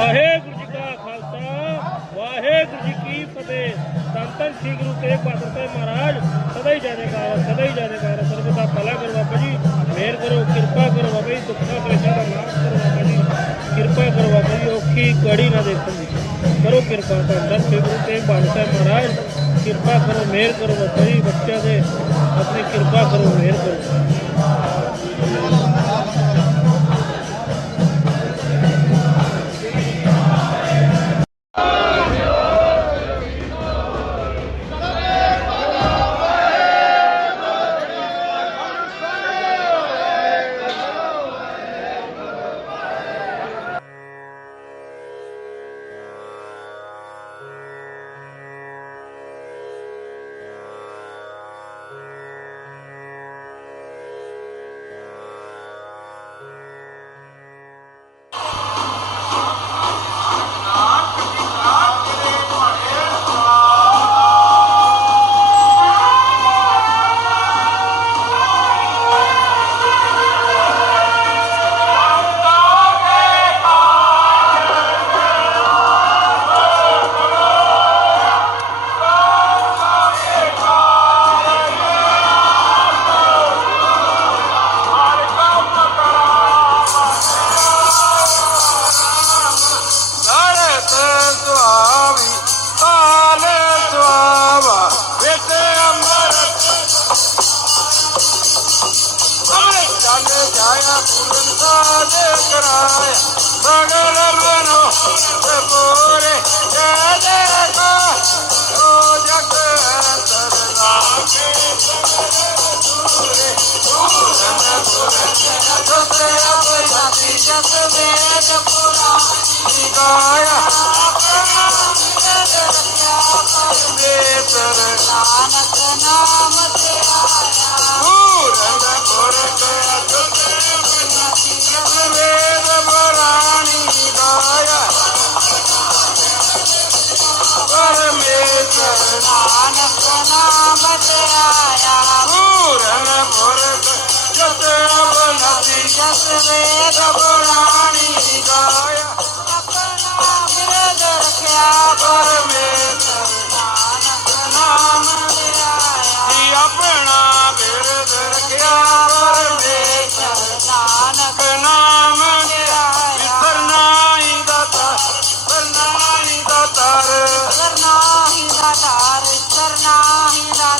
ਵਾਹਿਗੁਰੂ ਜੀ ਕਾ ਖਾਲਸਾ, ਵਾਹਿਗੁਰੂ ਜੀ ਕੀ ਫਤਿਹ। ਧੰਨ ਸ੍ਰੀ ਗੁਰੂ ਤੇਗ ਬਹਾਦਰ ਸਾਹਿਬ ਮਹਾਰਾਜ, ਸਦਾ ਹੀ ਜਾਣੇਗਾ ਸਦਾ ਹੀ ਜਾਣੇਗਾ ਸਰਬ ਭਲਾ ਕਰੋ ਬਾਬਾ ਜੀ, ਮਿਹਰ ਕਰੋ, ਕਿਰਪਾ ਕਰੋ ਬਾਬਾ ਜੀ, ਦੁੱਖਾਂ ਪਰੇਸ਼ਾਨਾਂ ਦਾ ਨਾਸ਼ ਕਰੋ ਬਾਬਾ ਜੀ। ਕਿਰਪਾ ਕਰੋ ਬਾਬਾ ਜੀ, ਔਖੀ ਕੜੀ ਨਾ ਦੇਖਣ ਜੀ ਕਰੋ ਕਿਰਪਾ ਧੰਨ ਸ੍ਰੀ ਗੁਰੂ ਤੇਗ ਬਹਾਦਰ ਸਾਹਿਬ ਮਹਾਰਾਜ। ਕਿਰਪਾ ਕਰੋ, ਮਿਹਰ ਕਰੋ ਬਾਬਾ ਜੀ, ਬੱਚਿਆਂ ਦੇ ਆਪਣੀ ਕਿਰਪਾ ਕਰੋ, ਮਿਹਰ ਕਰੋ। ਅਮਰਤ ਜਾਇਆ ਪੂਰਨ ਸਾਜੇ ਕਰਾਇਆ ਬਗਲ ਮਨੋ ਤੇ ਪੂਰੇ ਜੈ ਜੈ ਓ ਜਗ ਅੰਤਰ ਲਾਗੇ ਪੂਰੇ ਪੂਰਨ ਪੂਰਨ ਜੋਤੇ ਆਪੇ ਜਸ ਵੇਦ ਪੁਰਾਣੀ ਗਾਇਆ ਬੇਤਰ ਨਾਨਕ ਨਾਮ ਤੇ ਆਇਆ ਨਾਨਕ ਨਾਮ ਤੇ ਆਇਆ ਪੂਰਨ ਗਾਇਆ ਆਪਣਾ ਬਿਰਦ ਰਖਿਆ ਪਰਮੇਸ਼ਰ ਨਾਨਕ ਨਾਮ ਤੇ ਆਇਆ ਜੀ ਆਪਣਾ ਬਿਰਦ ਰਖਿਆ ਪਰਮੇਸ਼ਰ ਨਾਨਕ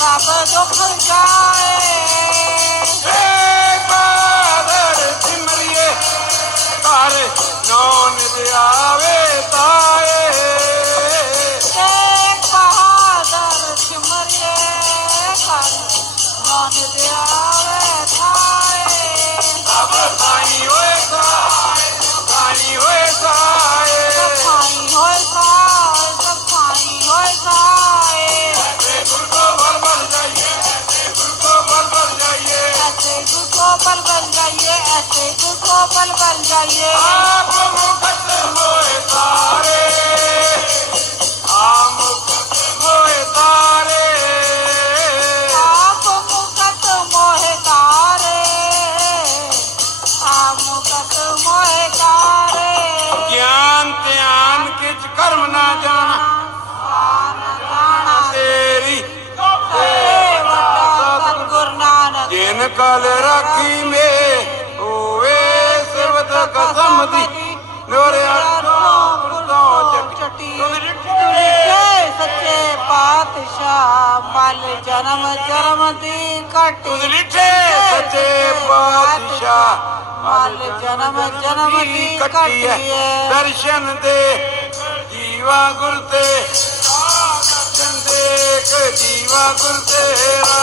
ਜਿਸ ਸਭ ਦੁੱਖ ਜਾਏ ਏ ਬਾਦਰ ਸਿਮਰਿਏ ਘਰ ਨੌਨ ਆਵੇ ਤਾਏ ਇੱਕ ਬਹਾਦਰ ਸਿਮਰਿਏ ਕਰ ਮਨ ਦੇ ਆਵੇ ਥਾਏ ਸਭ ਸਾਈ ਹੋਏ ਸਾਏ ਸਾਈ ਹੋਏ ਸਾਏ ਵੱਲ ਕਰ ਜਾਈਏ। ਆਪ ਮੁਕਤ ਹੋਏ ਸਾਰੇ ਆਪ ਮੁਕਤ ਹੋਏ ਸਾਰੇ ਆਪ ਮੁਕਤ ਮੋਹੇ ਤਾਰੇ। ਆਪ ਮੁਕਤ ਮੋਹੇ ਤਾਰੇ। ਗਿਆਨ ਧਿਆਨ ਕਿਛ ਕਰਮ ਨਾ ਜਾਣਾ। ਜਿਨ ਕਲ ਰਾਖੀ ਮੇ ਕਸਮ ਦੀ। ਨੋਰਿਆ ਤੋਂ ਚੱਟੀ। ਸੱਚੇ ਪਾਤਸ਼ਾਹ ਮਲ ਜਨਮ ਜਨਮ ਦੀ ਘਟੀ। ਲਿਠੇ ਸੱਚੇ ਪਾਤਸ਼ਾਹ ਮਲ ਜਨਮ ਜਨਮ ਦੀ ਕੱਟੀ ਦਰਸ਼ਨ ਦੇ ਜੀਵਾ ਗੁਰ ਤੇ ਦਰਸ਼ਨ ਦੇਖ ਜੀਵਾ ਗੁਰ ਤੇਰਾ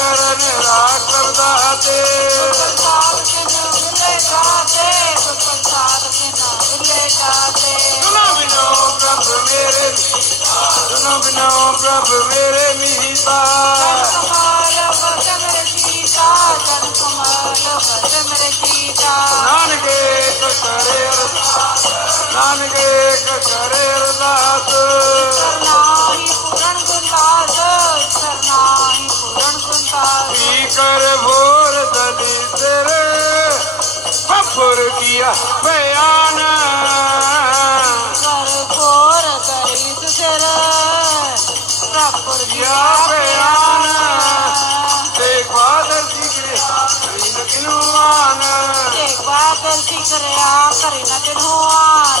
ਚਰਨ ਰਾਖ ਕਰਦਾ ਤੇ। ਪ੍ਰਸਾਦ ਕੇ ਨਾਮ ਮਿਲੇ ਜਾਤੇ ਪ੍ਰਸਾਦ ਕੇ ਨਾਮ ਮਿਲੇ ਜਾਤੇ ਸੁਨੋ ਬਿਨੋ ਪ੍ਰਭ ਮੇਰੇ ਸੁਨੋ ਬਿਨੋ ਪ੍ਰਭ ਮੇਰੇ ਮੀਤਾ ਵਰਗ ਮੇਰੇ ਸੀਤਾ ਜਨ ਵਰਗ ਮੇਰੇ ਸੀਤਾ ਨਾਨਕੇ ਕਰੇ ਅਰਦਾਸ। ਨਾਨਕੇ ਕਰੇ ਅਰਦਾਸ। ਸਰਨਾਹੀ ਪੂਰਨ ਪੂਰਨ ਗੁਰਦਾਸ ਕੀ ਕਰ ਭੋਰ ਦਲੀ ਤੇਰੇ ਫਫਰ ਕੀਆ ਬਿਆਨ। ਕਰ ਕੋਰ ਕਰੀ ਸਿਰ ਪ੍ਰਪੁਰ ਕੀਆ ਬਿਆਨ। ਤੇ ਫਾਦਰ ਜੀ ਕਰੇ ਕਰੀਨ ਕਿਨੂਆਨ ਤੇ ਬਾਦਲ ਸਿਕਰਿਆ ਕਰੇ ਨਾ ਕਿਨਵਾਰ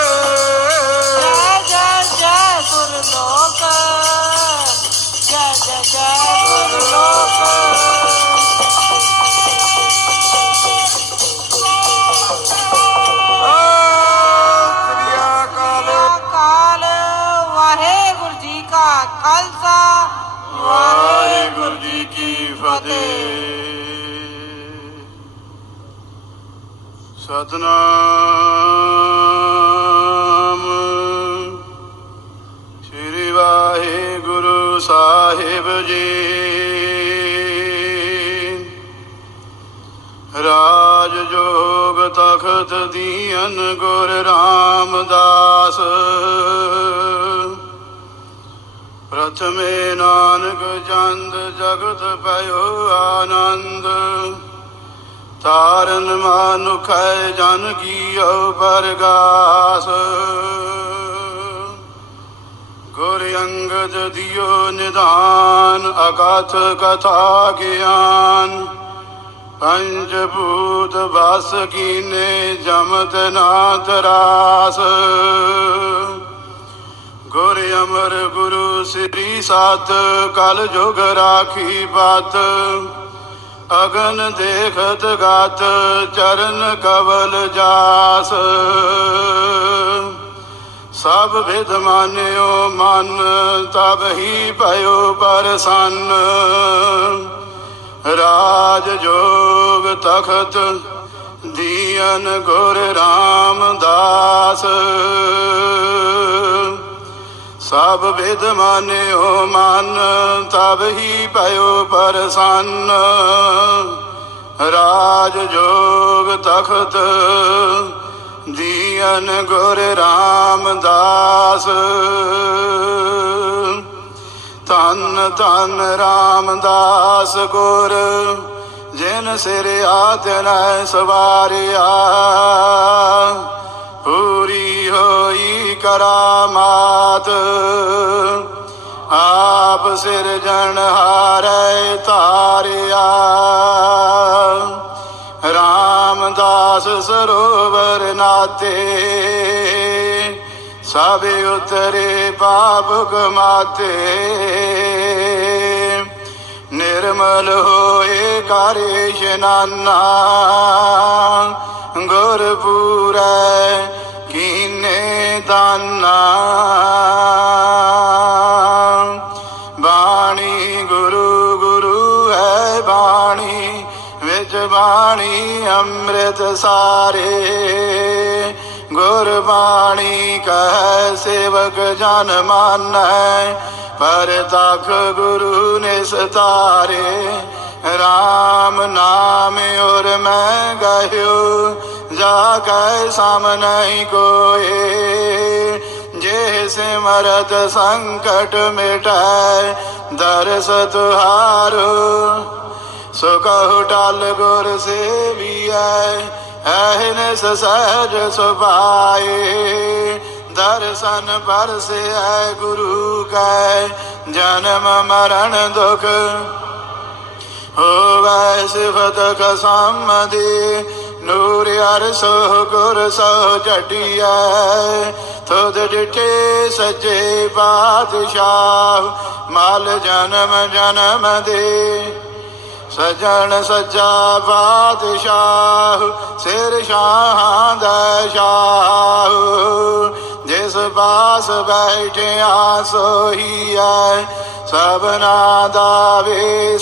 ਫਤਿਹ ਸਤਨਾਮ। ਸ੍ਰੀ ਵਾਹਿਗੁਰੂ ਸਾਹਿਬ ਜੀ। ਰਾਜ ਜੋਗ ਤਖਤ ਦੀਨ ਗੁਰ ਰਾਮਦਾਸ। ਪ੍ਰਥਮੇ ਨਾਨਕ ਚੰਦ ਜਗਤ ਪਇਓ ਆਨੰਦ ਤਾਰਨ ਮਾਨੁਖੈ ਜਨ ਕੀਓ ਪਰਗਾਸ ਗੁਰ ਅੰਗਦ ਦਿਓ ਨਿਦਾਨ ਅਗਾਥ ਕਥਾ ਗਿਆਨ ਪੰਜ ਭੂਤ ਬਸ ਕੀਨੇ ਜਮਤ ਨਾਥ ਰਾਸ ਗੁਰ ਅਮਰ ਗੁਰੂ ਸ੍ਰੀ ਸਾਤ ਕਲ ਜੁਗ ਰਾਖੀ ਬਾਤ ਅਗਨ ਦੇਖਤ ਗਾਤ, ਚਰਨ ਕਵਲ ਜਾਸ। ਸਭ ਵਿਦ ਮਾਨਿਓ ਮਨ, ਤਬ ਹੀ ਭਇਓ ਪਰਸੰਨ। ਰਾਜ ਜੋਗ ਤਖਤ, ਦੀਨ ਗੁਰ ਰਾਮਦਾਸ। ਸਭ ਵਿਦ ਮਾਨਿਓ ਮਨ ਤਬ ਹੀ ਭਇਓ ਪਰਸੰਨ। ਰਾਜ ਜੋਗ ਤਖਤ, ਦੀਨ ਗੁਰ ਰਾਮਦਾਸ। ਧੰਨ ਧੰਨ ਰਾਮਦਾਸ ਗੁਰ, ਜਿਨ ਸਿਰ ਆਤਨੈ ਸਵਾਰਿਆ। ਪੂਰੀ ਹੋਈ ਕਰਾਮਾਤ। ਆਪ ਸਿਰਜਣ ਹਾਰੈ ਧਾਰਿਆ। ਰਾਮਦਾਸ ਸਰੋਵਰ ਨਾਤੇ। ਸਭ ਉਤਰੇ ਪਾਪ ਕਮਾਤੇ। ਨਿਰਮਲ ਹੋਏ ਕਰ ਇਸ਼ਨਾਨਾ ਗੁਰ ਪੂਰੈ ਦਾਨਾ। ਬਾਣੀ ਗੁਰੂ ਗੁਰੂ ਹੈ ਬਾਣੀ, ਵਿੱਚ ਬਾਣੀ ਅੰਮ੍ਰਿਤ ਸਾਰੇ। ਗੁਰਬਾਣੀ ਕਹੈ ਸੇਵਕ ਜਨ ਮਾਨੈ, ਪਰ ਤਖ ਗੁਰੂ ਨੇ ਨਿਸਤਾਰੇ RAM ਨਾਮ ਔਰ ਮੈਂ ਗਹਿਓ, ਜਾ ਕੈ ਸਮ ਨਹੀਂ ਕੋਏ। ਜੇ ਸਿਮਰਤ ਸੰਕਟ ਮਿਟੈ, ਦਰਸ ਤੁਹਾਰੋ। ਸੋ ਕਹੋ ਟਲ ਗੁਰ ਸੇਵੀਐ ਐਹਨ ਸਹਿਜ ਸੁਭਾਏ, ਦਰਸ਼ਨ ਪਰਸੈ ਗੁਰੂ ਕੈ, ਜਨਮ ਮਰਨ ਦੁਖ ਹੋਵੈ ਸਿਫਤ ਕਸਮਦੀ, ਨੂਰ ਅਰਸੋ ਗੁਰ ਸੋ ਜਟਿਆ ਤੁਧ ਡਿਠੇ ਸੱਚੇ ਪਾਤਸ਼ਾਹ, ਮਲ ਜਨਮ ਜਨਮ ਦੇ। ਸਜਣ ਸੱਚਾ ਬਾਦਸ਼ਾਹ ਸਿਰ ਸ਼ਾਹਾਂ ਦਾ ਸ਼ਾਹ। ਜਿਸ ਪਾਸ ਬੈਠਿਆ ਸੋਹੀਐ ਸਭਨਾ ਦਾ ਵੇਸਾਹੁ।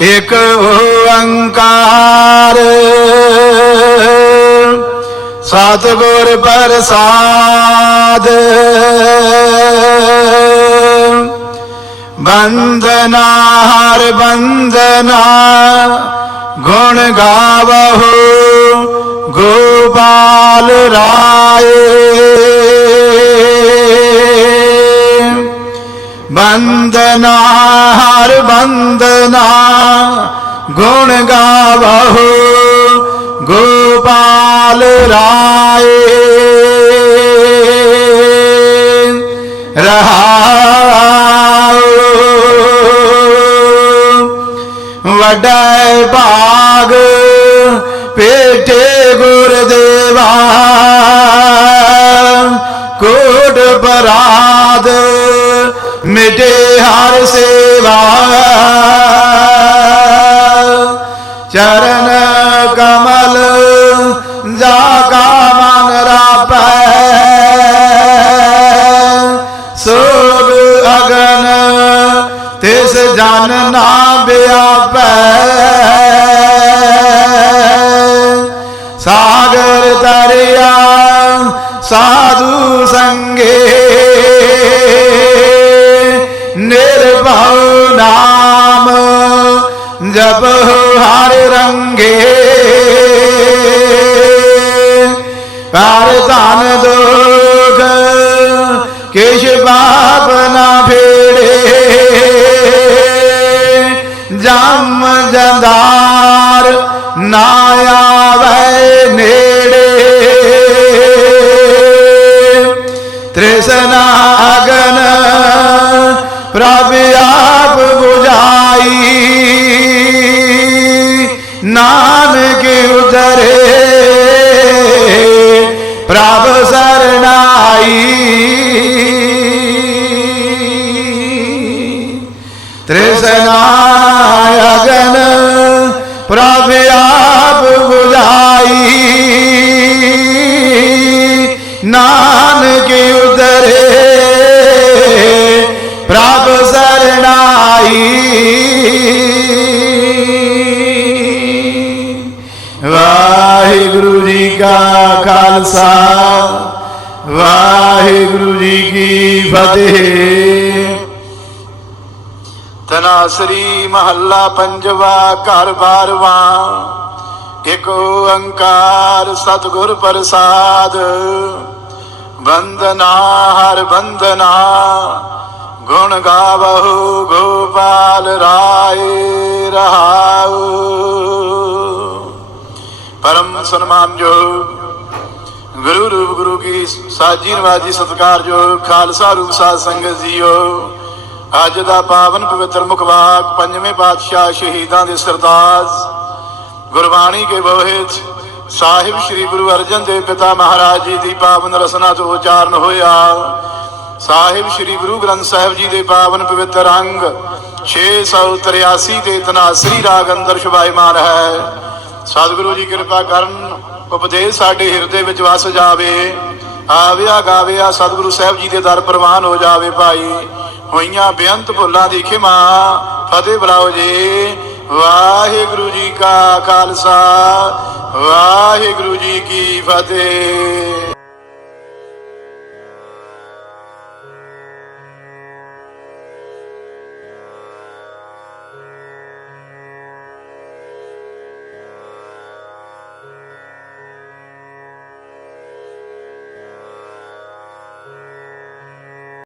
ਇਕ ਓੰਕਾਰ। ਸਤਿਗੁਰ ਪ੍ਰਸਾਦ। ਬੰਦਨਾ ਹਰ ਬੰਦਨਾ ਗੁਣ ਗਾਵਹੁ ਗੋਪਾਲ ਰਾਏ। ਬੰਦਨਾ ਹਰ ਬੰਦਨਾ ਗੁਣ ਗਾਵਹੁ ਗੋਪਾਲ ਰਾਏ ਰਹਾਉ ਵਡੈ ਭਾਗ ਪੇਟੇ ਗੁਰਦੇਵਾ ਕੋਟ ਬਰਾਦ ਮਿਟੇ ਹਰ ਸੇਵਾ ਚਰਨ ਕਮਲ ਜਾਗਾ ਮਨ ਰਾਪੈ ਸੋਗ ਅਗਨ ਤਿਸ ਜਨ ਨਾ ਬਿਆਪੈ ਸਾਗਰ ਤਰਿਆ ਸਾਧੂ ਸੰਗੇ Ananda ਖਾਲਸਾ। ਵਾਹਿਗੁਰੂ ਜੀ ਕੀ ਫਤਿਹ। ਤਨਾਸਰੀ ਮਹੱਲਾ ਪੰਜਵਾ ਘਰ ਬਾਰਵਾ। ਇਕ ਓੰਕਾਰ ਸਤਿਗੁਰ ਪ੍ਰਸਾਦ। ਬੰਦਨਾ ਹਰ ਬੰਦਨਾ ਗੁਣ ਗਾਵਹੁ ਗੋਪਾਲ ਰਾਏ ਰਹਾਉ। ਪਰਮ ਸਨਮਾਨਯੋਗ ਗੁਰੂ ਰੂਪ ਗੁਰੂ ਕੀ ਸਾਜੀ ਨਵਾਜੀ ਸਤਿਕਾਰਯੋਗ ਖਾਲਸਾ ਰੂਪ ਸਾਧ ਸੰਗਤ ਜੀਓ। ਅੱਜ ਦਾ ਪਾਵਨ ਪਵਿੱਤਰ ਮੁਖਵਾਕ ਪੰਜਵੇਂ ਪਾਤਸ਼ਾਹ ਸ਼ਹੀਦਾਂ ਦੇ ਸਰਤਾਜ। ਗੁਰਬਾਣੀ ਕੇ ਬੋਹਿਤ ਸਾਹਿਬ ਸ੍ਰੀ ਗੁਰੂ ਅਰਜਨ ਦੇਵ ਪਿਤਾ ਮਹਾਰਾਜ ਜੀ ਦੀ ਪਾਵਨ ਰਸਨਾ ਤੋਂ ਉਚਾਰਨ ਹੋਇਆ। ਸਾਹਿਬ ਸ੍ਰੀ ਗੁਰੂ ਗ੍ਰੰਥ ਸਾਹਿਬ ਜੀ ਦੇ ਪਾਵਨ ਪਵਿੱਤਰ ਅੰਗ 683 ਤੇ ਤਨਾਸਰੀ ਰਾਗ ਅੰਦਰ ਸ਼ੁਭਾਇਮਾਨ ਹੈ। ਸਤਿਗੁਰੂ ਜੀ ਕਿਰਪਾ ਕਰਨ, ਉਪਦੇਸ਼ ਸਾਡੇ ਹਿਰਦੇ ਵਿੱਚ ਵਸ ਜਾਵੇ। ਆਵਿਆ ਗਾਵਿਆ ਸਤਿਗੁਰੂ ਸਾਹਿਬ ਜੀ ਦੇ ਦਰ ਪ੍ਰਵਾਨ ਹੋ ਜਾਵੇ ਭਾਈ। ਹੋਈਆਂ ਬੇਅੰਤ ਭੁੱਲਾਂ ਦੀ ਖਿਮਾ, ਫਤਿਹ ਬੁਲਾਓ ਜੀ। ਵਾਹਿਗੁਰੂ ਜੀ ਕਾ ਖਾਲਸਾ, ਵਾਹਿਗੁਰੂ ਜੀ ਕੀ ਫਤਿਹ।